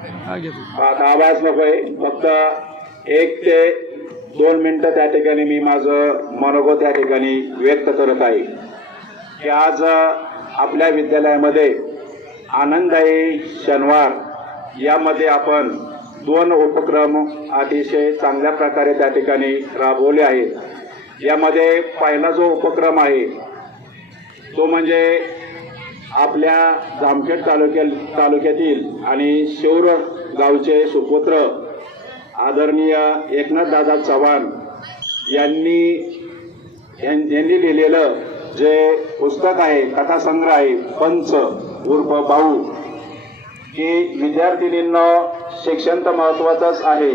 आता आवाज नकोय. फक्त एक ते दोन मिनिटं त्या ठिकाणी मी माझं मनोगत त्या ठिकाणी व्यक्त करत आहे. की आज आपल्या विद्यालयामध्ये आनंददायी शनिवार यामध्ये आपण दोन उपक्रम अतिशय चांगल्या प्रकारे त्या ठिकाणी राबवले आहेत. यामध्ये पहिला जो उपक्रम आहे तो म्हणजे आपल्या जामखेड तालुक्या तालुक्यातील आणि शौर गावचे सुपुत्र आदरणीय एकनाथदादा चव्हाण यांनी यांनी लिहिलेलं जे पुस्तक आहे कथासंग्रह आहे पंच उर्फ भाऊ की विद्यार्थिनींना शिक्षण तर महत्वाचंच आहे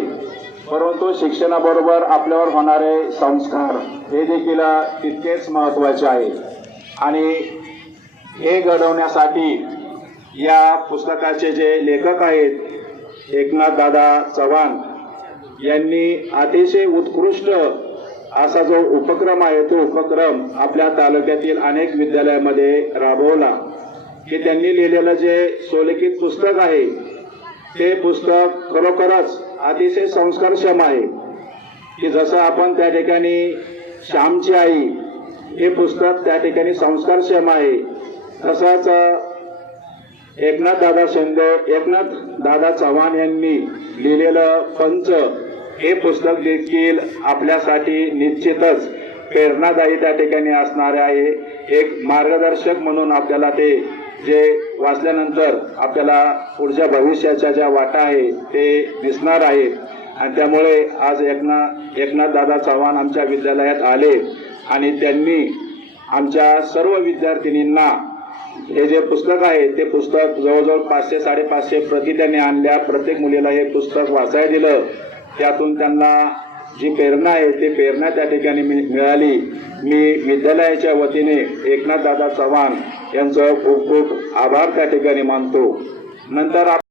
परंतु शिक्षणाबरोबर आपल्यावर होणारे संस्कार हे देखील तितकेच महत्त्वाचे आहे. आणि हे घडवण्यासाठी या पुस्तकाचे जे लेखक आहेत एकनाथ दादा चव्हाण यांनी अतिशय उत्कृष्ट असा जो उपक्रम आहे तो उपक्रम आपल्या तालुक्यातील अनेक विद्यालयामध्ये राबवला. की त्यांनी लिहिलेलं जे सोलिखित पुस्तक आहे ते पुस्तक खरोखरच अतिशय संस्कारक्षम आहे. की जसं आपण त्या ठिकाणी श्यामची आई हे पुस्तक त्या ठिकाणी संस्कारक्षम आहे. तसंच एकनाथ दादा शिंदे एकनाथ दादा चव्हाण यांनी लिहिलेलं पंच हे पुस्तक देखील आपल्यासाठी निश्चितच प्रेरणादायी त्या ठिकाणी असणारे आहे. एक मार्गदर्शक म्हणून आपल्याला ते जे वाचल्यानंतर आपल्याला पुढच्या भविष्याच्या ज्या वाटा आहे ते दिसणार आहेत. आणि त्यामुळे आज एकना एकनाथ दादा चव्हाण आमच्या विद्यालयात आले आणि त्यांनी आमच्या सर्व विद्यार्थिनींना हे जे पुस्तक आहे ते पुस्तक जवळजवळ पाचशे साडेपाचशे प्रती त्यांनी आणल्या. प्रत्येक मुलीला हे पुस्तक वाचायला दिलं. त्यातून त्यांना जी प्रेरणा आहे ती प्रेरणा त्या ठिकाणी मी- मिळाली. मी विद्यालयाच्या वतीने एकनाथ दादा चव्हाण यांचं खूप खूप आभार त्या ठिकाणी मानतो. नंतर